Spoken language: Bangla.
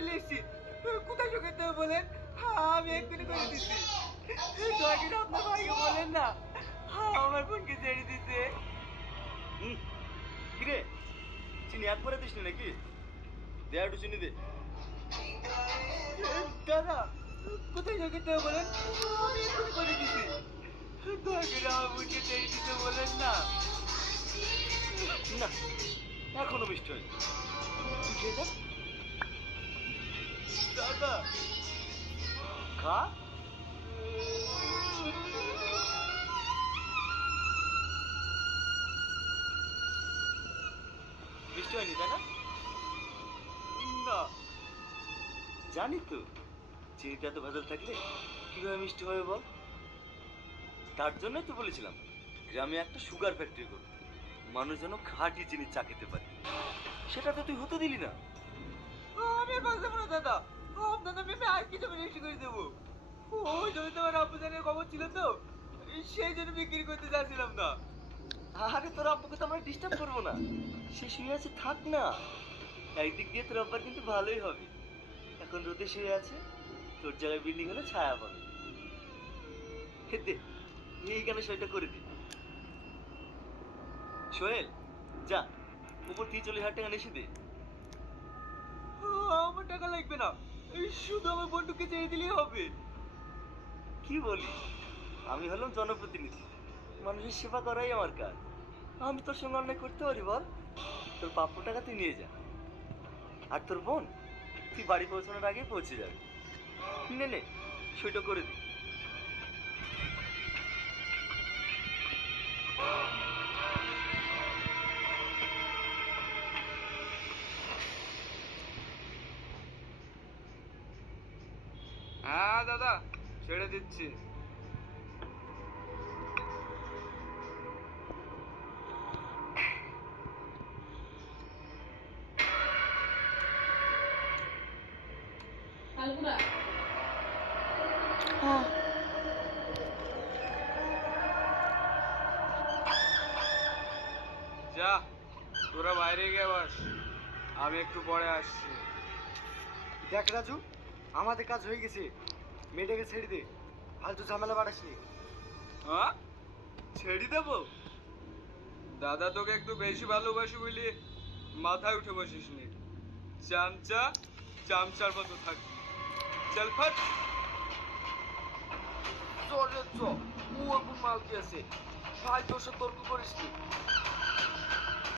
ফেলে এসেছি। কোথায় শুকাতে হবে বলেন, আমি এক্ষুনি করে দিচ্ছি। দয়া করে আপনার ভাইকে বলেন না আমার বোনকে ছেড়ে দিতে। কিরে চিনি এক করে দিস নাকি? দে একটু চিনি দে। দাদা কোথায় শুকাতে হবে বলেন, আমি এক্ষুনি করে দিচ্ছি। দয়া করে আমার বোনকে ছেড়ে দিতে বলেন না। না এখনো মিষ্টি হয়নি। তুই খেয়ে যা। দাদা খা। মিষ্টি হয়নি তাই না? না, জানি তো চিনিটা এত ভেজাল থাকলে কিভাবে মিষ্টি হবে বল। তার জন্যই তো বলেছিলাম গ্রামে একটা সুগার ফ্যাক্টরি করব, মানুষ যেন খাঁটি চিনি চা খেতে পারে। সেটা তো তুই হতে দিলি না। আমি আর বাঁচতে পারবো না দাদা। আপনার নামে আমি আর কিছু রেজিস্ট্রি করে দেবো। ওই জমি তোমার আব্বু জানের খবর ছিল তো, সেই জন্য বিক্রি করতে চাচ্ছিলাম না। আরে তোর আব্বুকে তো আমরা ডিস্টার্ব করবো না, সে শুয়ে আছে থাক না। একদিক দিয়ে তোর আব্বার কিন্তু ভালোই হবে, এখন রোদে শুয়ে আছে, তোর জায়গায় বিল্ডিং হলে ছায়া পাবে। দে এইখানে সেটা করে দি। সোহেল যা উপর 43,000 টাকা নেশে দে। আমার টাকা লাগবে না, শুধু আমার বন্ধুকে ছেড়ে দিলেই হবে। কি বলিস? আমি হলাম জনপ্রতিনিধি, মানুষের সেবা করাই আমার কাজ। আমি তোর সঙ্গে অন্যায় করতে পারি বল? তোর প্রাপ্য টাকা তুই নিয়ে যা, আর তোর বোন তুই বাড়ি পৌঁছানোর আগেই পৌঁছে যাবে। নে নে সেটা করে দি। হ্যাঁ দাদা ছেড়ে দিচ্ছি। কালকুড়া যা তোরা বাইরে গিয়ে বস, আমি একটু পরে আসছি। দেখ রাজু, আমাদের কাজ হয়ে গেছে, মেয়েটাকে ছেড়ে দে, ফালতু ঝামেলা বাড়াসনি। হ্যাঁ ছেড়ে দেবো? দাদা তোকে একটু বেশি ভালোবাসি বলি মাথায় উঠে বসিস নি। চামচা চামচার মতো থাকবি। চল ফাট। চল রে চল, ও এখন মালকি আছে, ভাই তোর সাথে তর্ক করিস নি।